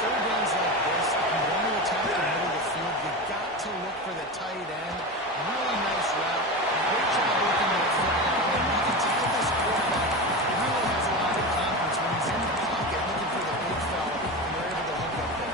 third downs like this, you want to attack the middle of the field. You've got to look for the tight end. Really nice route. Great job looking at the football. And you can tell this quarterback really has a lot of confidence when he's in the pocket looking for the big fella, and they're able to hook up there.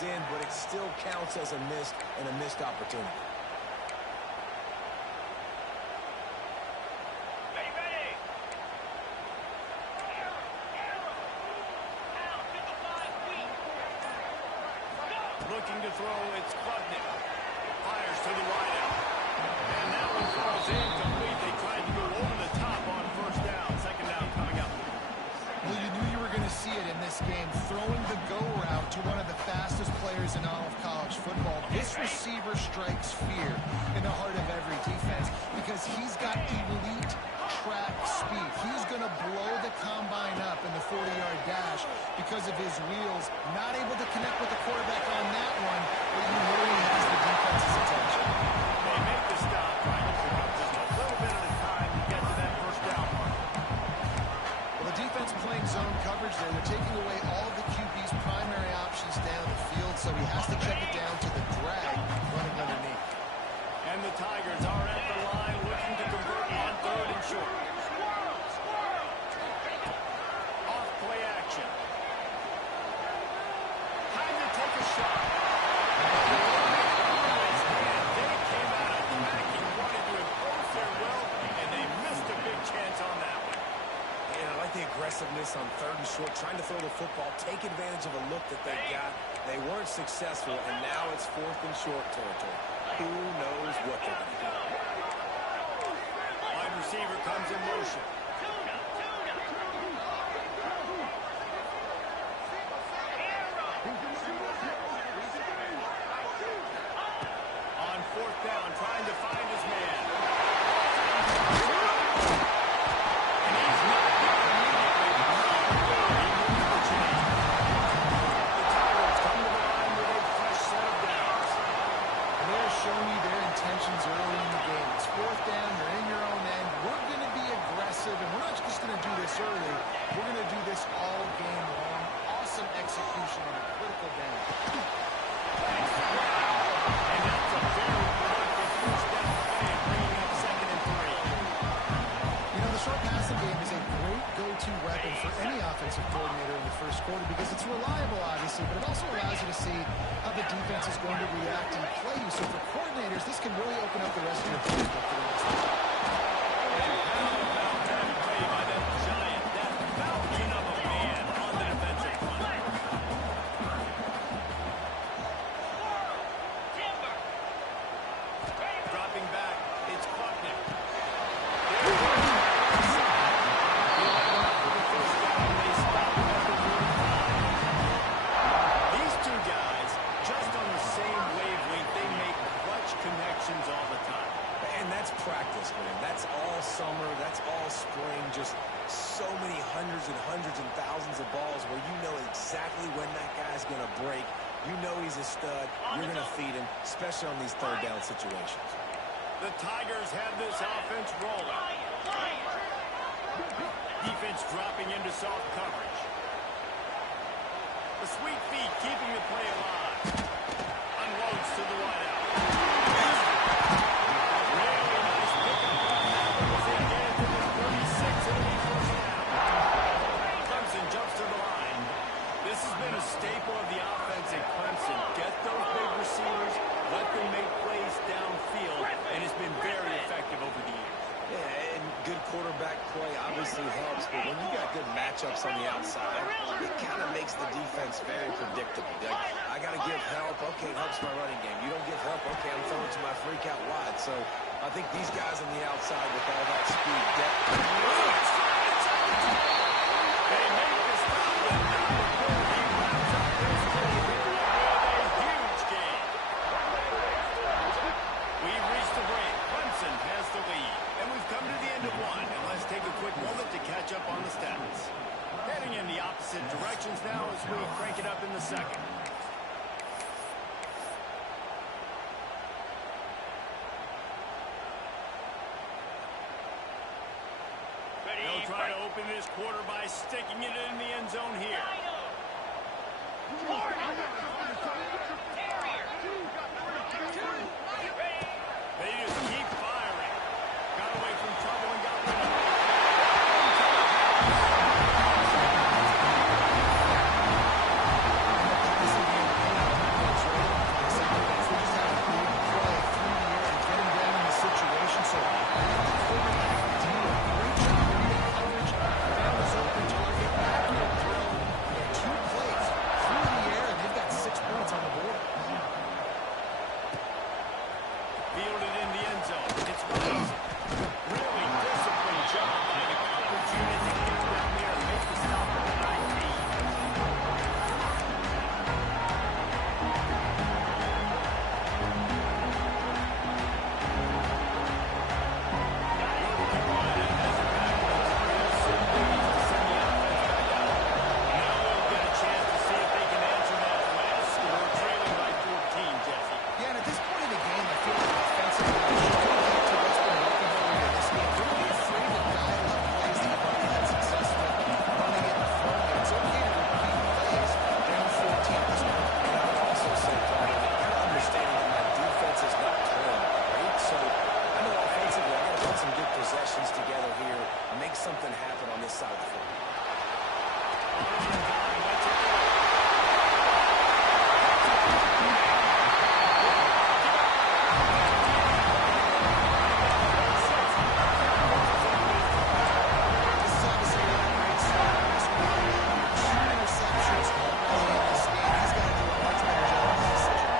In, but it still counts as a missed opportunity. Looking to throw, it's Klubnik. Fires to the right out. And now he throws incomplete. They tried to go over the top on first down. Second down coming up. Well, you knew you were going to see it in this game, throwing the go route to one of the fastest players in all of college football. This receiver strikes fear in the heart of every defense because he's got elite track speed. He's going to blow the combine up in the 40-yard dash because of his wheels. Not able to connect with the quarterback on that one, but you know he has the defense's attention. They make the stop, trying to pick up just a little bit at a time to get to that first down mark. Well, the defense playing zone coverage there. They're taking away all of the QB's primary options down the field, so he has to check it down to the drag running underneath. And the Tigers are at the line looking to convert on third and short. Off play action. Time to take a shot. They came out attacking, wanted to impose their will, and they missed a big chance on that one. And I like the aggressiveness on third and short, trying to throw the football, take advantage of a look that they got. They weren't successful, and now it's fourth and short territory. Who knows what they're going to do? Wide receiver comes in motion. On fourth down, trying to find his man. And he's not there immediately. He moves the chain. The Tigers come to the line with a fresh set of downs. And they're showing you their intentions early in the game. It's fourth down, you're in your own end. We're going to be aggressive, and we're not just going to do this early. We're going to do this all game long. Awesome execution on a critical down. And that's a very productive first down play, bringing up 2nd and 3. You know, the short passing game is a great go-to weapon for any offensive coordinator in the first quarter because it's reliable, obviously, but it also allows you to see how the defense is going to react and play you. So for coordinators, this can really open up the rest of your playbook for the next time. How about that play by that giant, that mountain of a man on the defensive front? Dropping back, it's Klubnik. These two guys, just on the same wavelength, they make clutch connections all the time. And that's practice, man. That's all summer. That's all spring. Just so many hundreds and thousands of balls where you know exactly when that guy's going to break. You know he's a stud. You're going to feed him, especially on these third down situations. The Tigers have this offense rolling. Defense dropping into soft coverage. The sweet feet keeping the play alive. Unloads to the wideout. been a staple of the offense at Clemson. Get those big receivers, let them make plays downfield, and it's been very effective over the years. Yeah, and good quarterback play obviously helps, but when you got good matchups on the outside, it kind of makes the defense very predictable. Like, I got to give help. Okay, it helps my running game. You don't give help. Okay, I'm throwing to my freak out wide. So I think these guys on the outside with all that speed, depth. They make this stop, but not before he wraps up this play with a huge gain. We've reached the break. Clemson has the lead. And we've come to the end of one. And let's take a quick moment to catch up on the stats. Heading in the opposite directions now as we crank it up in the second. They'll try to open this quarter by sticking it in the end zone here. They just keep firing. Got away from trouble and got rid of it. Fielded in the end zone. It's Robinson. Really disciplined job by the coverage unit to get down there and make the stop at the 19. North Carolina has it back with Ontario St. Louis to send the offense back out. Now we'll get a chance to see if they can answer that last score, trailing by 14, Jesse. Yeah, and at this point in the game, I feel like offensively, they should go back to what's been working earlier in this game. Don't be afraid to dial up plays that you've already had success with running it in the front. It's okay to repeat plays. Down 14 at this point. And I would also say, Paul, kind of understanding that my defense is not playing great. So I know offensively, I got to put some good possessions together here, make something happen on this side of the field. This is obviously not a great start for this one. Two interceptions already in this game. He's got to do a much better job of this decision.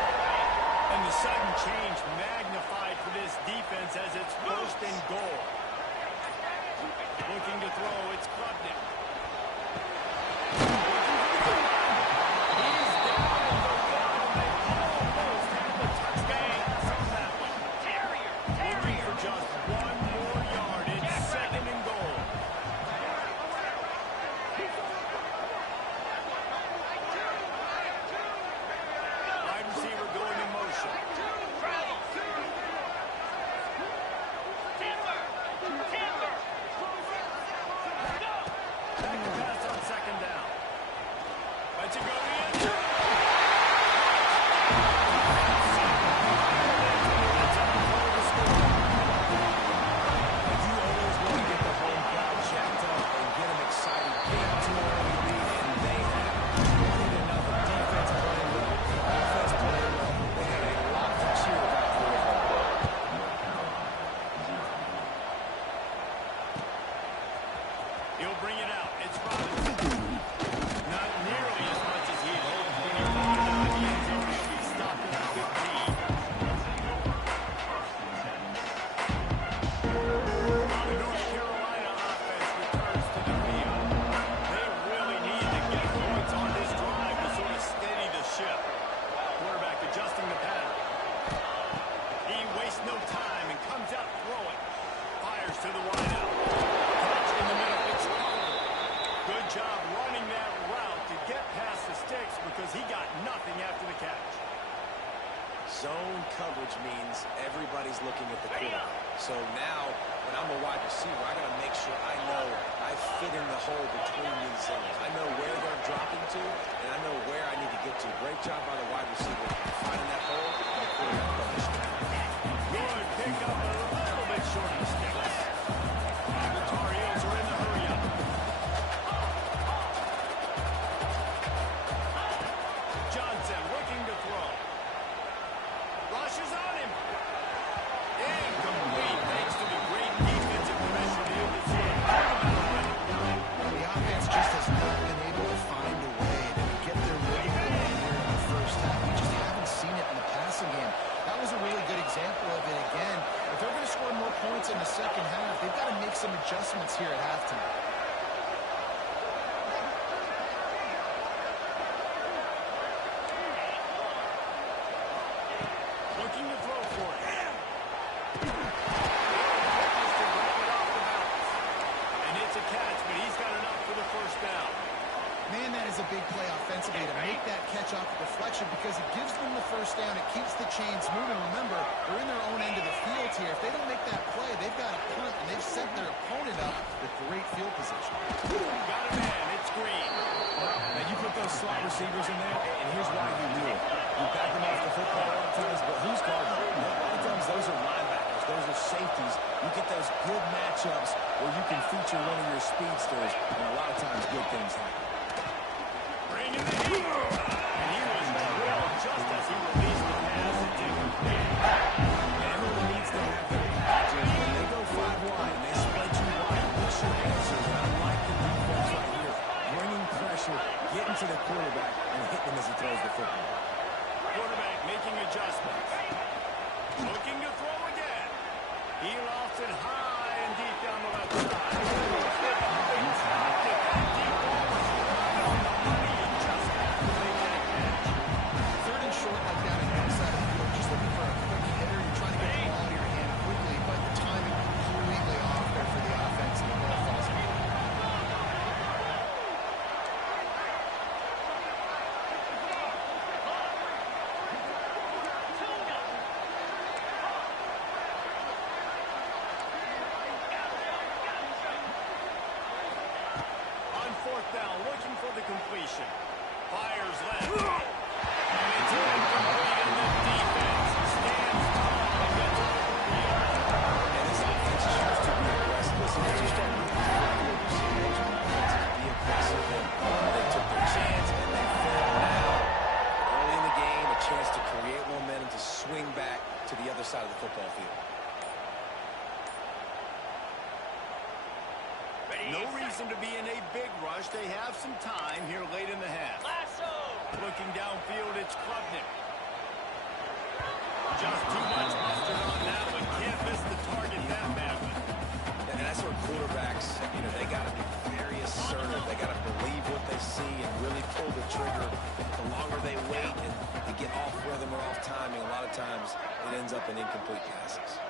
And the sudden change magnified for this defense as it's first and goal. Looking to throw, it's Klubnik. He's down at the one, and they almost have the touchdown pass on that one. Looking for just one more yard. It's second and goal. Wide receiver going in motion. Back to pass on second down. Lets it go to the end zone. That's how you hold the score. You always want to get the home crowd jacked up and get them excited. Get out to an early lead, and they have. They need another defense playing well, offense playing well. They got a lot to cheer about here. He'll bring it out. It's Robinson. Not nearly as much as he had hoped when he brought it out of the end zone. He'll be stopped at the 15. The North Carolina offense returns to the field. They really need to get points on this drive to sort of steady the ship. Quarterback adjusting the pattern. He wastes no time and comes out throwing. Fires to the wideout. Catch in the middle. It's covered. Good job running that route to get past the sticks because he got nothing after the catch. Zone coverage means everybody's looking at the quarterback. So now, when I'm a wide receiver, I got to make sure I know I fit in the hole between these zones. I know where they're dropping to, and I know where I need to get to. Great job by the wide receiver finding that hole, and the quarterback punished. Good pick up a little bit short of the sticks. The Tar Heels are in the hurry up. here at halftime. Looking to throw for it. And it's a catch, but he's got enough for the first down. Man, that is a big play offensively to make that catch off the deflection because it gives them the first down. It keeps the chains moving. Remember, they're in their own end of the field here. If they don't make that play, they've got a punt, and they've set their opponent up with great field position. Got a man. It's Green. Now, you put those slot receivers in there, and here's why you do it. You back them off the football a lot of times, but who's guarding them? A lot of times those are linebackers. Those are safeties. You get those good matchups where you can feature one of your speedsters, and a lot of times good things happen. Bring in the heat. And he was drilled just as he released the pass into complete. Everyone needs to have their packages. When they go 5 wide and they spread you wide, push your answers. And I like the defense right here. Bringing pressure, getting to the quarterback, and hitting him as he throws the football. Quarterback making adjustments. Looking to throw again. He lofts it high and deep down the left side. Deep ball was right on the money and just had to make that catch. Third and short like that on the outside of the field, just looking for a quick hitter. You're trying to get the ball to your hand quickly, but the timing completely off there for the offense, and the ball falls out. On fourth down, looking for the completion. Fires left. And it's incomplete, and the defense stands tall and gets a And this offense chooses to be aggressive. Listen, as you start moving to the field, you see major defenses be aggressive. They took their chance, and they failed now. Early in the game, a chance to create momentum, to swing back to the other side of the football field. No reason to be in a big rush. They have some time here late in the half. Looking downfield, it's Klubnik. Just too much mustard on that one. Can't miss the target that badly. And that's where quarterbacks, they got to be very assertive. They got to believe what they see and really pull the trigger. The longer they wait and they get off rhythm or off timing, a lot of times it ends up in incomplete passes.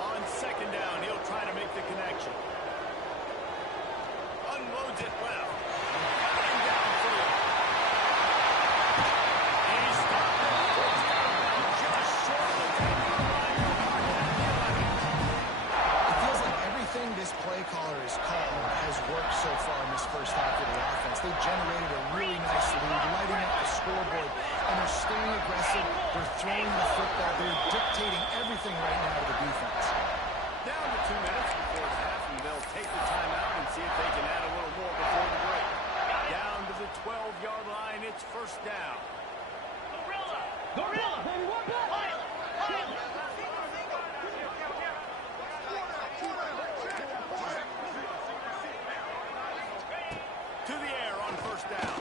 On second down, he'll try to make the connection. Unloads it left. And downfield. He's stopped at the first down, just short of the 10-yard line. It feels like everything this play caller is calling has worked so far in this first half of the offense. They generated a really nice lead, lighting up the scoreboard, and they're staying aggressive. They're throwing the football. They're dictating everything right now to the defense. Down to 2 minutes before the half, and they'll take the timeout and see if they can add a little more before the break. Down to the 12-yard line, it's first down. Gorilla! Baby, we're back! To the air on first down.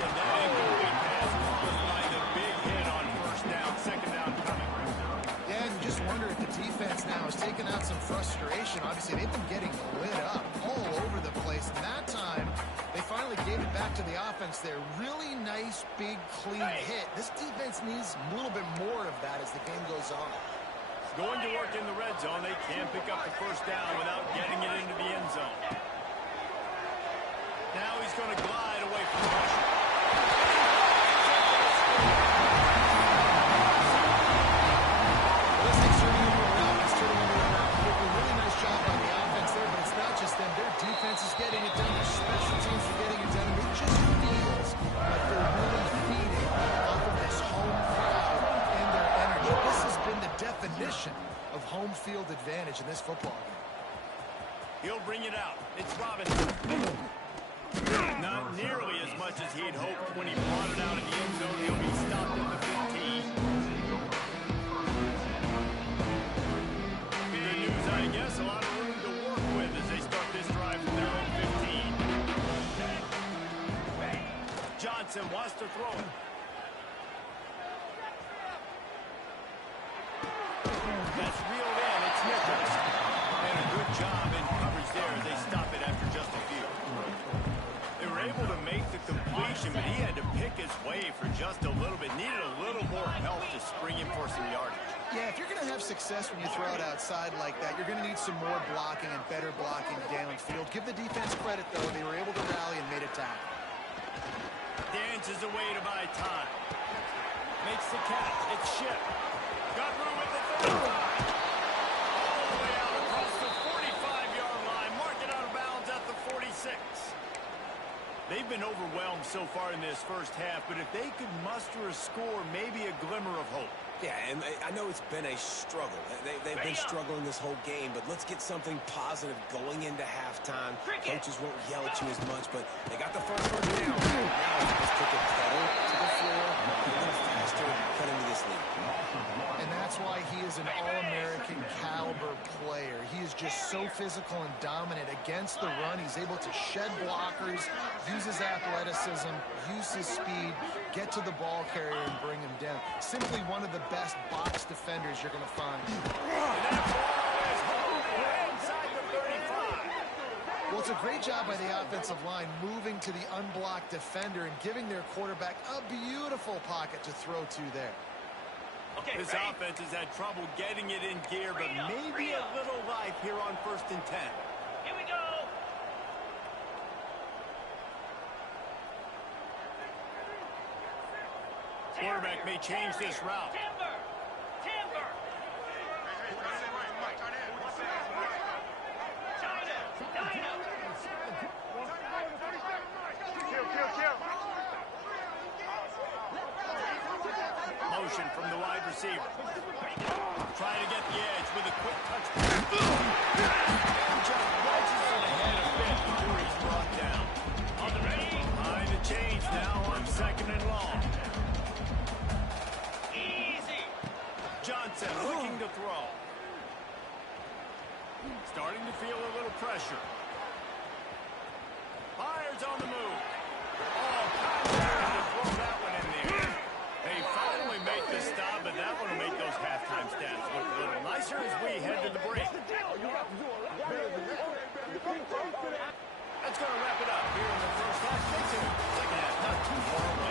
And that incomplete pass caused by the big hit on first down. Second down coming. Yeah, and just wonder if the defense now is taking out some frustration. Obviously, they've been getting lit up all over the place. And that time, they finally gave it back to the offense there. Really nice, big, clean hit. This defense needs a little bit more of that as the game goes on. Going to work in the red zone. They can't pick up the first down without getting it into the end zone. Now he's going to glide away from pressure. This thing's turning into a rout. It's turning into a rout quickly. Really nice job by the offense there, but it's not just them. Their defense is getting it done. Their special teams are getting it done. And it just feels like they're really feeding off of this home crowd and their energy. This has been the definition of home field advantage in this football game. He'll bring it out. It's Robinson. Not nearly as much as he'd hoped when he brought it out of the end zone. He'll be stopped at the 15. Good news, I guess. A lot of room to work with as they start this drive from their own 15. Johnson wants to throw it. That's reeled in. It's Nichols. And a good job in coverage there as they stop it after just a few. They were able to make the completion, but he had to pick his way for just a little bit. Needed a little more help to spring him for some yardage. Yeah, if you're going to have success when you throw it outside like that, you're going to need some more blocking and better blocking downfield. Give the defense credit, though. They were able to rally and made a tackle. Dances away to buy time. Makes the catch. It's shipped. Got room at the 35. All the way out across the 45-yard line. Mark it out of bounds at the 46. They've been overwhelmed so far in this first half, but if they could muster a score, maybe a glimmer of hope. Yeah, and I know it's been a struggle. They've been struggling this whole game, but let's get something positive going into halftime. Coaches won't yell at you as much, but they got the first down. Now let's take a pedal to the floor, a little faster, cut into this lead. And that's why he is an All-American caliber player. He is just so physical and dominant against the run. He's able to shed blockers, use his athleticism, use his speed, get to the ball carrier and bring him down. Simply one of the best box defenders you're going to find. Well, it's a great job by the offensive line moving to the unblocked defender and giving their quarterback a beautiful pocket to throw to there. Okay, this offense has had trouble getting it in gear, but maybe a little life here on 1st and 10. Here we go. Quarterback may change this route. Timber. Timber. Motion from the wide receiver. Trying to get the edge with a quick touch. And just wedges it ahead a bit before he's brought down. On the ready. Behind the change now on 2nd and long. Easy. Johnson looking to throw. Starting to feel a little pressure. Fires on the move. Oh, Conrad to throw that one in there. They finally make the stop, but that one will make those halftime stats look a little nicer as we head to the break. That's going to wrap it up here in the first half. Stay tuned. Second half, not too far away.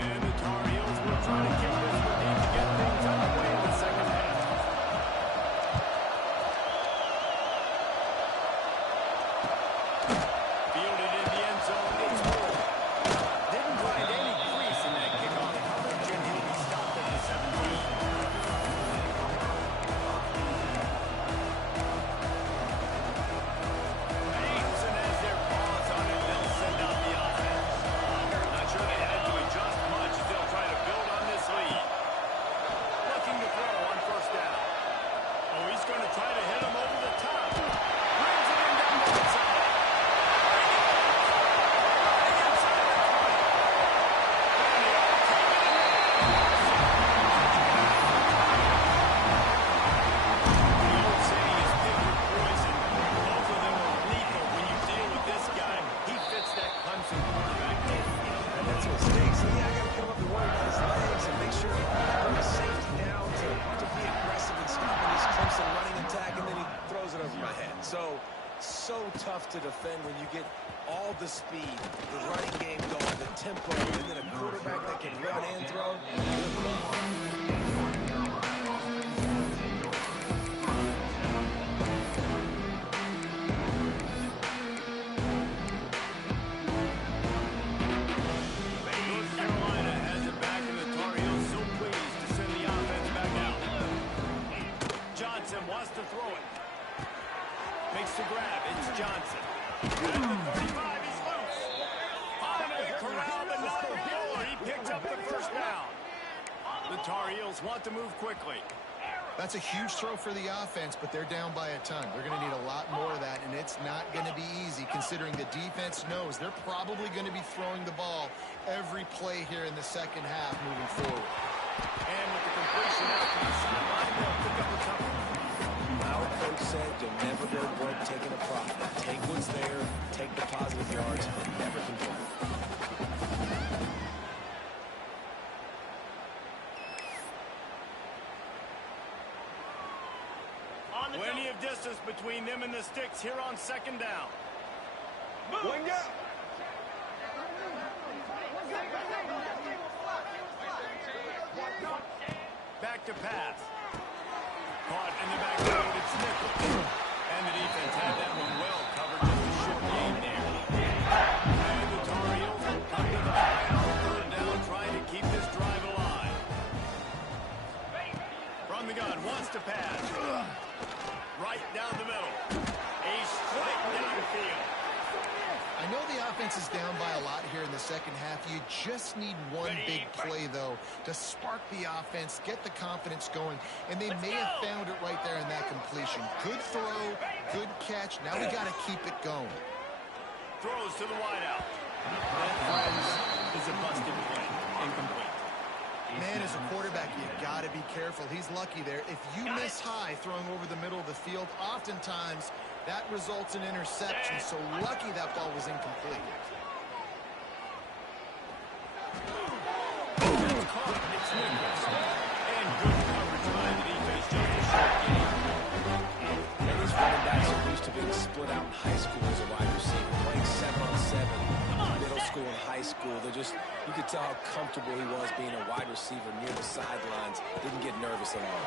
And the Tar Heels will try to kick this one in to get things underway in the second half. Fielded in the end zone. It's Moore. Didn't find any crease in that kickoff coverage, and he'll be stopped at the 17. Clemson has their paws on it. They'll send out the offense. Not sure they had to adjust much as they'll try to build on this lead. Looking to throw on 1st down. Oh, he's going to try to hit him over the top. Brings it in down the outside. The old saying is pick your poison. Both of them are lethal when you deal with this guy. He fits that Clemson quarterback. And that's what stinks. So, yeah, I got to come up and worry about his legs and make sure he brings his safety down to be aggressive and stopping this Clemson running attack, and then he throws it over my head. So tough to defend when you get all the speed, the running game going, the tempo, and then a quarterback that can run and throw. North Carolina has it back, and the Tar Heels so pleased to send the offense back out. Johnson wants to throw it. Makes the grab. It's Johnson. At the 35, he's loose. Finally corralled, but not a bowler. He picked up the 1st down. The Tar Heels want to move quickly. That's a huge throw for the offense, but they're down by a ton. They're going to need a lot more of that, and it's not going to be easy considering the defense knows they're probably going to be throwing the ball every play here in the second half moving forward. And with the completion out to the sideline, they'll pick up a couple. Wow, coach said, you'll never go broke taking a profit. Take what's there, take the positive yards, and never complain. Plenty of distance between them and the sticks here on second down. One go. Back to pass. Caught in the backfield, it's Nichols. And the defense had that one well covered, just a short gain there. And the Tar Heels come to the line on third down, trying to keep this drive alive. From the gun, wants to pass. Right down the middle. A strike downfield. I know the offense is down by a lot here in the second half. You just need one big play, though, to spark the offense, get the confidence going, and they may have found it right there in that completion. Good throw, good catch. Now we got to keep it going. Throws to the wideout. That, friends, is a busted play. Incomplete. Man, as a quarterback, you got to be careful. He's lucky there. If you miss high throwing over the middle of the field, oftentimes that results in interception. So lucky that ball was incomplete. It's Nichols. And good coverage by the defense, just a short game. And these running backs are used to being split out in high school as a wide receiver, playing 7-on-7, middle school and high school. They're just, you could tell how comfortable he was being a wide receiver near the sidelines. Didn't get nervous at all.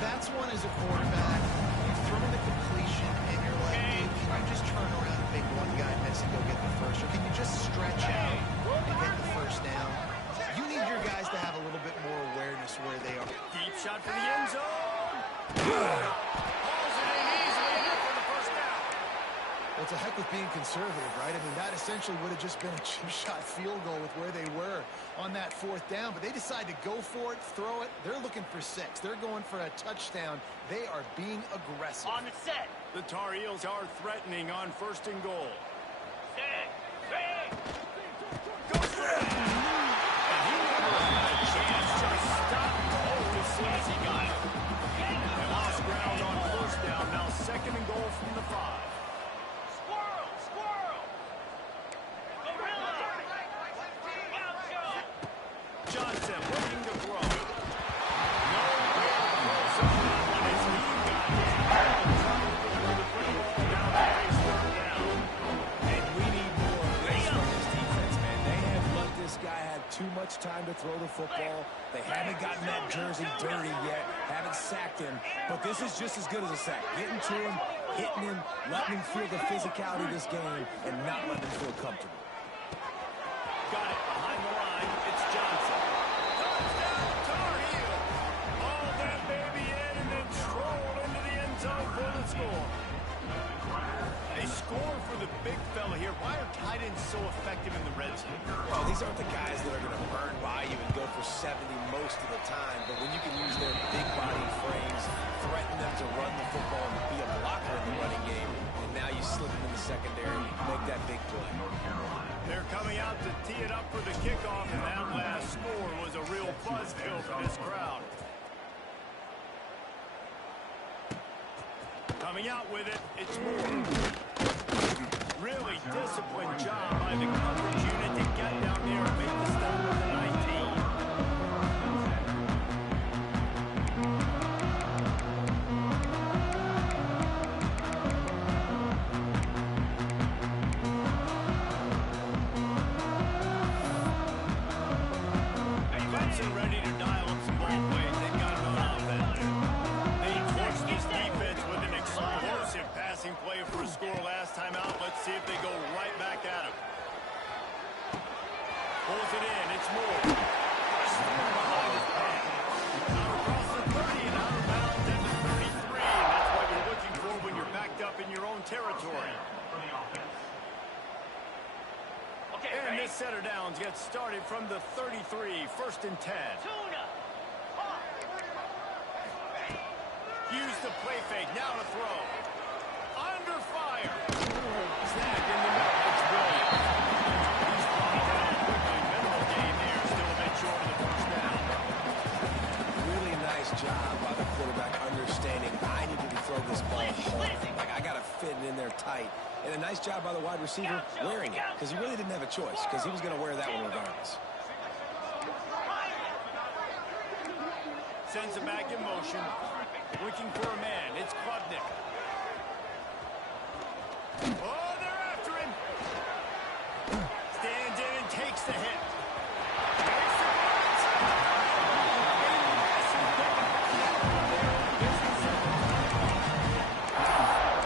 That's one as a quarterback. You've thrown the completion, and you're like, dude, can you just turn around and make one guy miss and go get the first? Or can you just stretch out and get the first down? You need your guys to have a little bit more awareness where they are. Deep shot for the end zone. Pulls it in easily enough for the first down. Well, it's a heck with being conservative, right? I mean, that essentially would have just been a chip-shot field goal with where they were on that fourth down. But they decide to go for it, throw it. They're looking for 6. They're going for a touchdown. They are being aggressive. On the set. The Tar Heels are threatening on first and goal. Set. Ready. Go for it. And he never had a chance. Just stopped cold as soon as he got it. They lost ground on first down. Now second and goal from the 5. Squirrel. Squirrel. Gorilla. Gaucho. Johnson looking to throw. No real close on that one as he got his ball trying to put the football down there. He's third down. And we need more of this from this defense, man. They have let this guy have too much time to throw the football. They haven't gotten that jersey dirty yet, haven't sacked him. But this is just as good as a sack. Getting to him, hitting him, letting him feel the physicality of this game, and not letting him feel comfortable. Got it behind the line. It's Johnson. Touchdown, Tar Heel. Hauled that baby in and then strolled into the end zone for the score. A score for the big fella here. Why are tight ends so effective in the red zone? Well, these aren't the guys that are going to burn by you and go for 70 most of the time. But when you can use their big body frames, threaten them to run the football and be a blocker in the running game, and now you slip them in the secondary, make that big play. They're coming out to tee it up for the kickoff, and that last score was a real buzzkill for this crowd. Coming out with it, it's Moore. Really disciplined job by the coverage unit to get down there and make the stop with the 19. Clemson ready to dial up some ball plays. They've got it on offense. They torched this defense with an explosive passing play for a score last time out. Let's see if they go right back at him. Pulls it in. It's Moore. Still behind his back. Out across the 30 and out of bounds at the 33. And that's what you're looking for when you're backed up in your own territory. Okay, And ready. this set of downs gets started from the 33. First and 10. Tuna. Use the play fake. Now to throw. Under fire. Snap in the middle. It's brilliant. He's brought down quickly. tight. And a nice job by the wide receiver wearing it, because he really didn't have a choice, because he was going to wear that one regardless. Sends it back in motion. Looking for a man. It's Klubnik. Oh, they're after him. Stands in and takes the hit.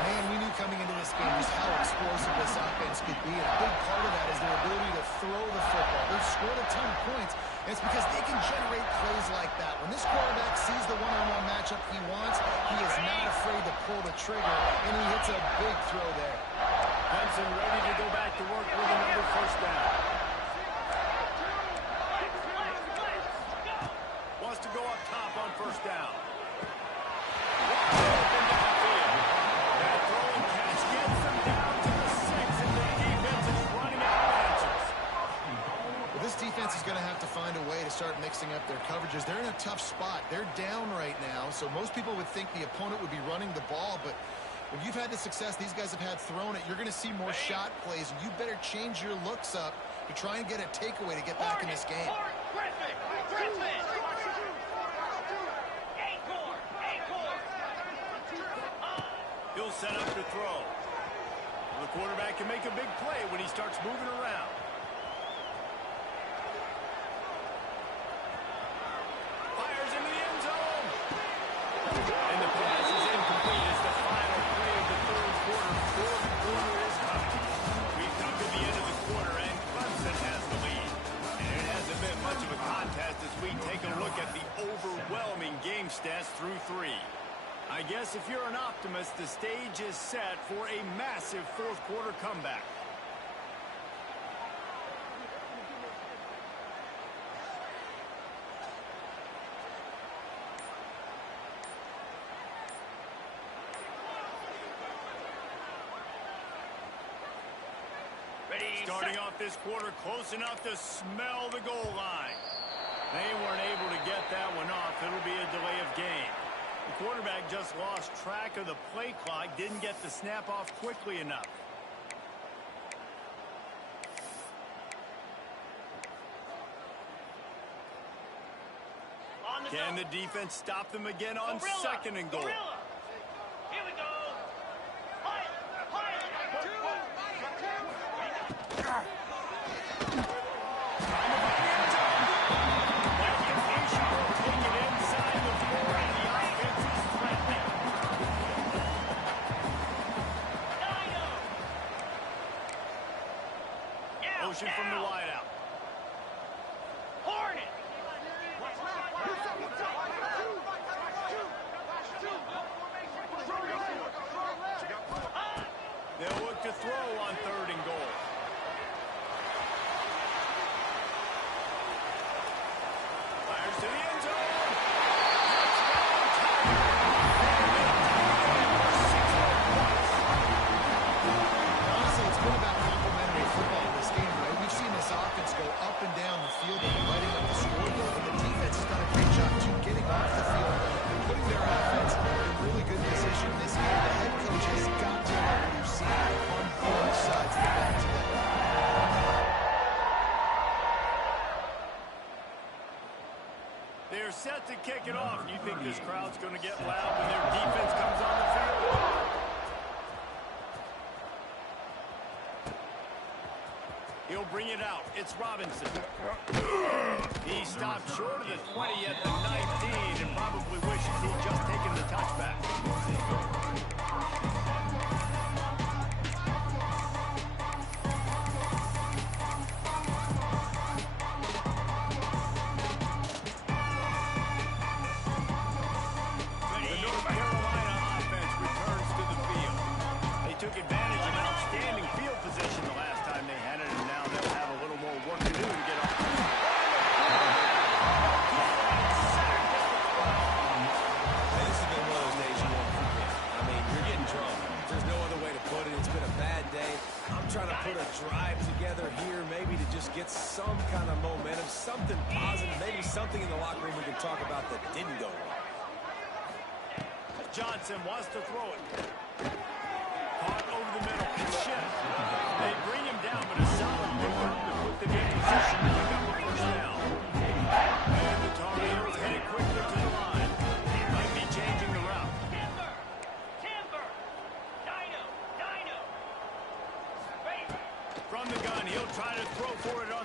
Man, we knew coming into this game just how explosive this offense could be. A big part of that is their ability to throw the football. They've scored a ton of points, and it's because they can generate plays like that. When this quarterback sees the one-on-one matchup he wants, he is not afraid to pull the trigger, and he hits a big throw there. Clemson ready to go back to work with another first down. Wants to go up top on first down. That throw and catch gets them down to the 6, and the defense is running out of answers. Well, this defense is going to have to find a way to start mixing up their coverages. They're in a tough spot. They're down right now, so most people would think the opponent would be running the ball, but if you've had the success these guys have had throwing it, you're going to see more shot plays, and you better change your looks up to try and get a takeaway to get back in this game. He'll set up to throw. The quarterback can make a big play when he starts moving around. Fires into the end zone. And the pass is incomplete as the final play of the third quarter. Fourth quarter is coming. We've come to the end of the quarter, and Clemson has the lead. And it hasn't been much of a contest as we take a look at the overwhelming game stats through 3. I guess if you're an optimist, the stage is set for a massive fourth quarter comeback. Starting off this quarter close enough to smell the goal line. They weren't able to get that one off. It'll be a delay of game. The quarterback just lost track of the play clock, didn't get the snap off quickly enough. Can the defense stop them again on second and goal? Here we go. Motion from the wideout. Hornet. They'll look to throw on third and goal. Fires to the end zone. Honestly, it's been about complementary football in this game, right? We've seen this offense go up and down the field and lighting up the scoreboard, but the defense has done a great job too, getting off the field and putting their offense in really good position in this game. The head coach has got to love what you've seen on both sides of the ball today. They're set to kick it off. You think this crowd's going to get loud when their defense comes on the field? He'll bring it out. It's Robinson. He stopped short of the 20 at the 19 and probably wishes he'd just taken the touchback. The North Carolina offense returns to the field. They took advantage of outstanding field position the last time they had it, and now they'll have a little more work to do to get off. Hey, this has been one of those days you won't forget. I mean, you're getting drunk. There's no other way to put it. It's been a bad day. I'm trying to put a drive together here, maybe to just get some kind of momentum, something positive, maybe something in the locker room we can talk about that didn't go wrong. Johnson wants to throw it. Caught over the middle.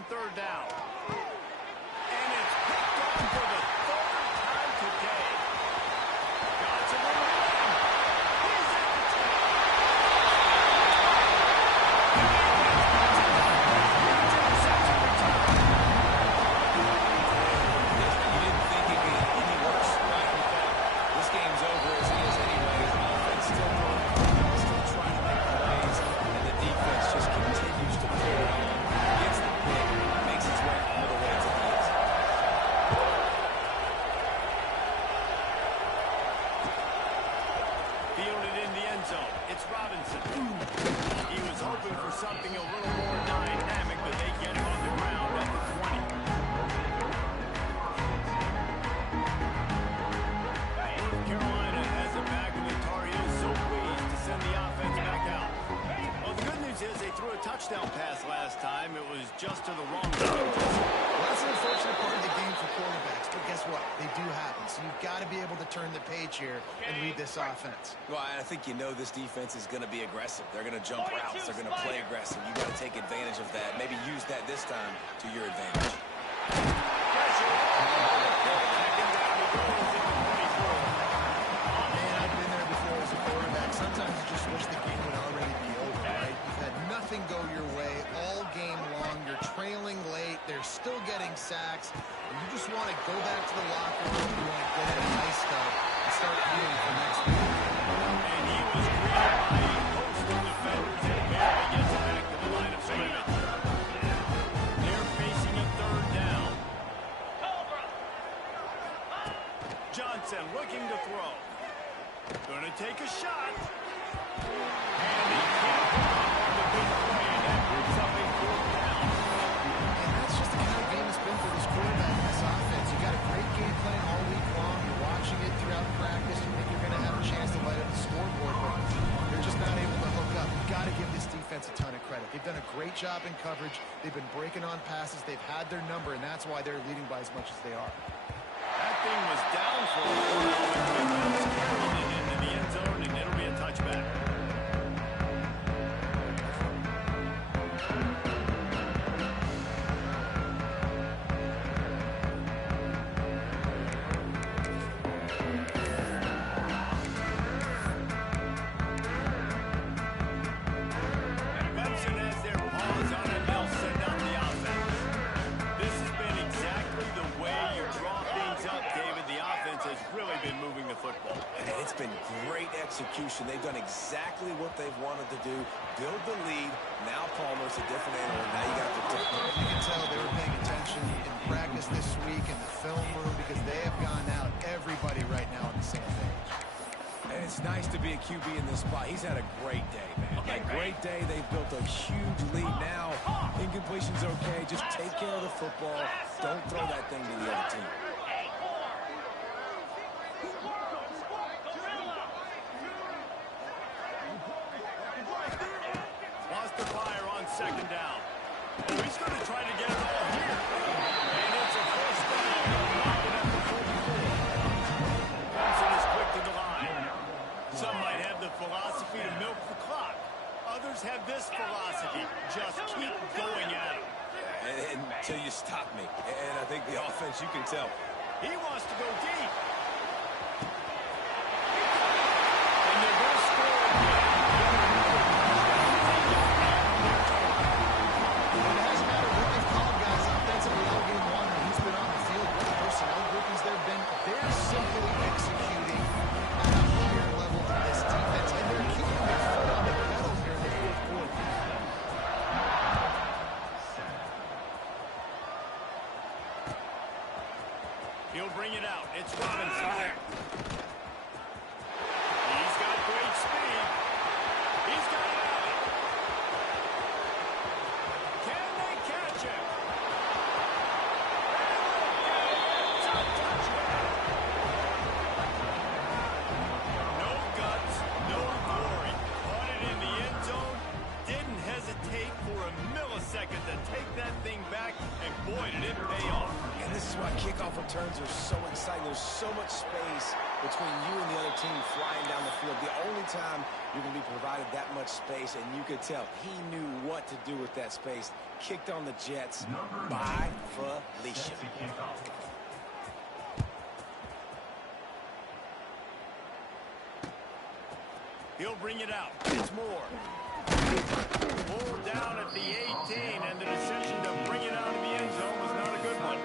third down. And it's picked up for the third time today. Johnson will win. He's at the 10. You didn't think it'd be any worse, right? In fact, this game's over as it is anyway. The offense still throwing the football, still trying to make plays, and the defense just continues to pull it on. Gets the pick, makes its way all the way to the end zone. Fielded in the end zone. It's Robinson. He was hoping for something a little more dynamic, but they get him on the ground at the 20. North Carolina has it back, and the Tar Heels so pleased to send the offense back out. Well, the good news is they threw a touchdown pass last time. It was just to the wrong team. Well, that's an unfortunate part of the game for quarterbacks, but guess what? They do happen. So you've got to be able to turn the page here and read this offense. Well, I think you know this defense is going to be aggressive. They're going to jump routes. They're going to play aggressive. You've got to take advantage of that. Maybe use that this time to your advantage. Man, I've been there before as a quarterback. Sometimes you just wish the game would already be over, right? You've had nothing go your way all game long. You're trailing late. They're still getting sacks. And you just want to go back to the locker room. You want to get in a nice stuff and start feeling for next week. And he was greeted by a host of defenders and barely gets back to the line of scrimmage. They're facing a third down. Johnson looking to throw. Going to take a shot. And he can't pick up on the big play, and that brings up a fourth down. And that's just the kind of game it's been for this quarterback and this offense. You got a great game plan all week long. You're watching it throughout practice. You think you're going to have a chance to light up the scoreboard, but they're just not able to hook up. You've got to give this defense a ton of credit. They've done a great job in coverage. They've been breaking on passes. They've had their number, and that's why they're leading by as much as they are. That thing was down for a while, and it's carried it into the end zone, and it'll be a touchback. Clemson has their paws on it. They'll send out the offense. This has been exactly the way you draw things up, David. The offense has really been moving the football. And it's been great execution. They've done exactly what they've wanted to do. Build the lead. Now Palmer's a different animal. Now you got the different. You can tell they were paying attention in practice this week in the film room because they have gone out everybody right now on the same page. And it's nice to be a QB in this spot. He's had a great day, man. A great day. They've built a huge lead now. Incompletion's okay. Just take care of the football. Don't throw that thing to the other team. Lost the fire on second down. Oh, he's going to try to get it all here. And it's a first down. Knocking at the 44. Clemson is quick to the line. Some might have the philosophy to milk the clock. Others have this philosophy. Just keep going at him. Until you stop me. And I think the offense, you can tell. He wants to go deep. And they're going to score again. It hasn't mattered what they've called, guys, offensively all game long when he's been on the field. What personnel groupings there have been, they're simply executing at a higher level than this defense, and they're keeping their foot on the pedal here in the fourth quarter. He'll bring it out. It's Robinson. He's got great speed. He's got it out. Can they catch him? It's a touchdown. No guts, no glory. Caught it in the end zone. Didn't hesitate for a millisecond to take that thing back, and boy, did it pay off. And this is why kickoff returns are so exciting. There's so much space between you and the other team flying down the field. The only time you're going to be provided that much space, and you could tell he knew what to do with that space. Kicked on the Jets by Felicia. He'll bring it out. It's Moore. Pulled down at the 18, and the decision to bring it out of the end zone was not a good one.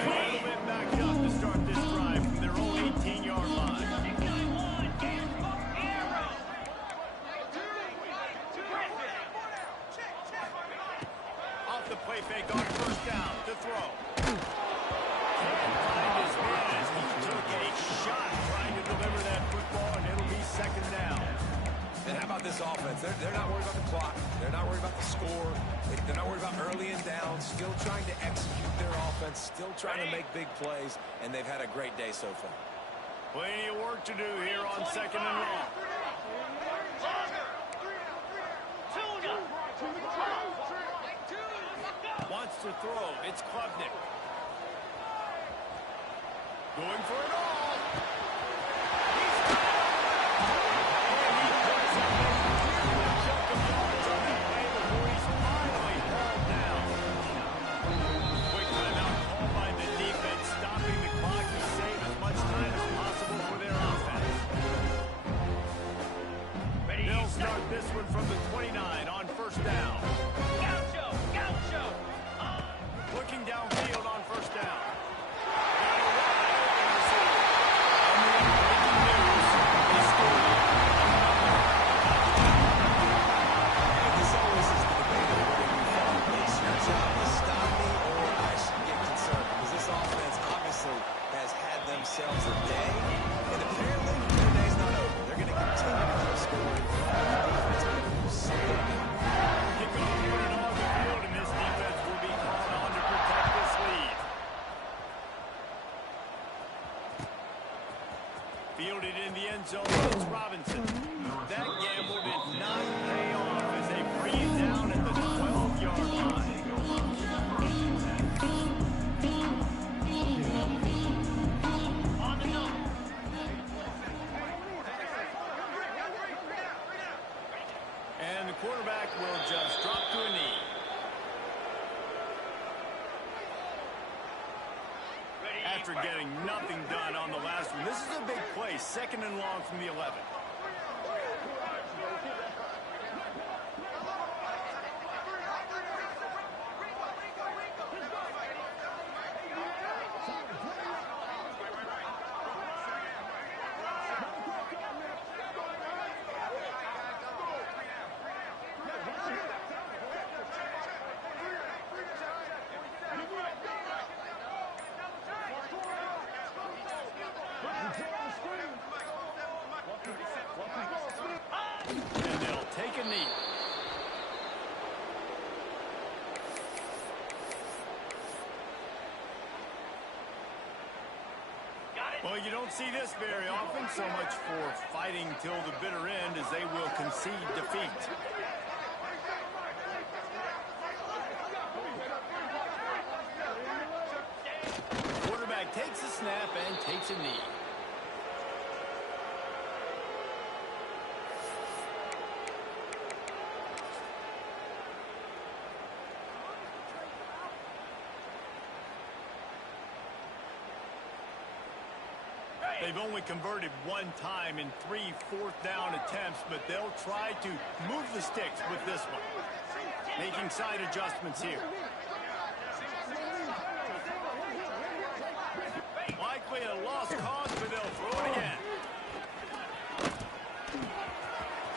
A little bit backed up to start this drive from their own 18-yard line. Off the play fake on first down to throw. Can't find his man as he took a shot trying to deliver that football, and it'll be second down. And how about this offense? They're not worried about the clock. They're not worried about the score. They're not worried about early and down. Still trying to execute their offense. Still trying to make big plays. And they've had a great day so far. Plenty of work to do here on second and long. Wants to throw. It's Klubnik. Going for it all. This one from the 29 on first down. Gaucho. Looking downfield on first down. This always is the debate of whether you follow. It's your job to stop me or I should get concerned, because this offense obviously has had themselves a day, and apparently their day's not over. They're going to continue to keep scoring. Fielded in the end zone, it's Robinson. That gamble did not pay off as they bring it down at the 12-yard line. And the quarterback will just drop to a knee. After getting nothing done on the last one, this is a big play, second and long from the 11. And they'll take a knee. Well, you don't see this very often, so much for fighting till the bitter end as they will concede defeat. Quarterback takes a snap and takes a knee. They've only converted one time in 3 fourth-down attempts, but they'll try to move the sticks with this one. Making side adjustments here. Likely a lost cause, but they'll throw it again.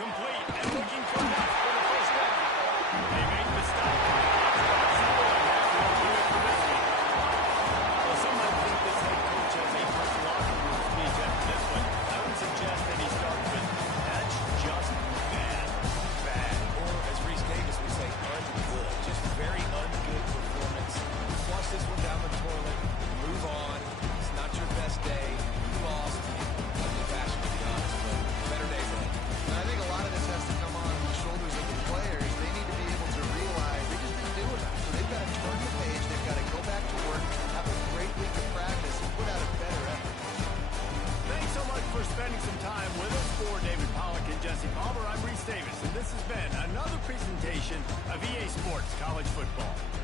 Complete and looking for enough for the first down. They make the stop. Well, some might think this head coach has a personal locker room speech after this one. I would suggest that he starts with, that's just bad. Bad. Or, as Reese Davis would say, ungood. Just very ungood performance. Flush this one down the toilet. Move on. It's not your best day. presentation of EA Sports College Football.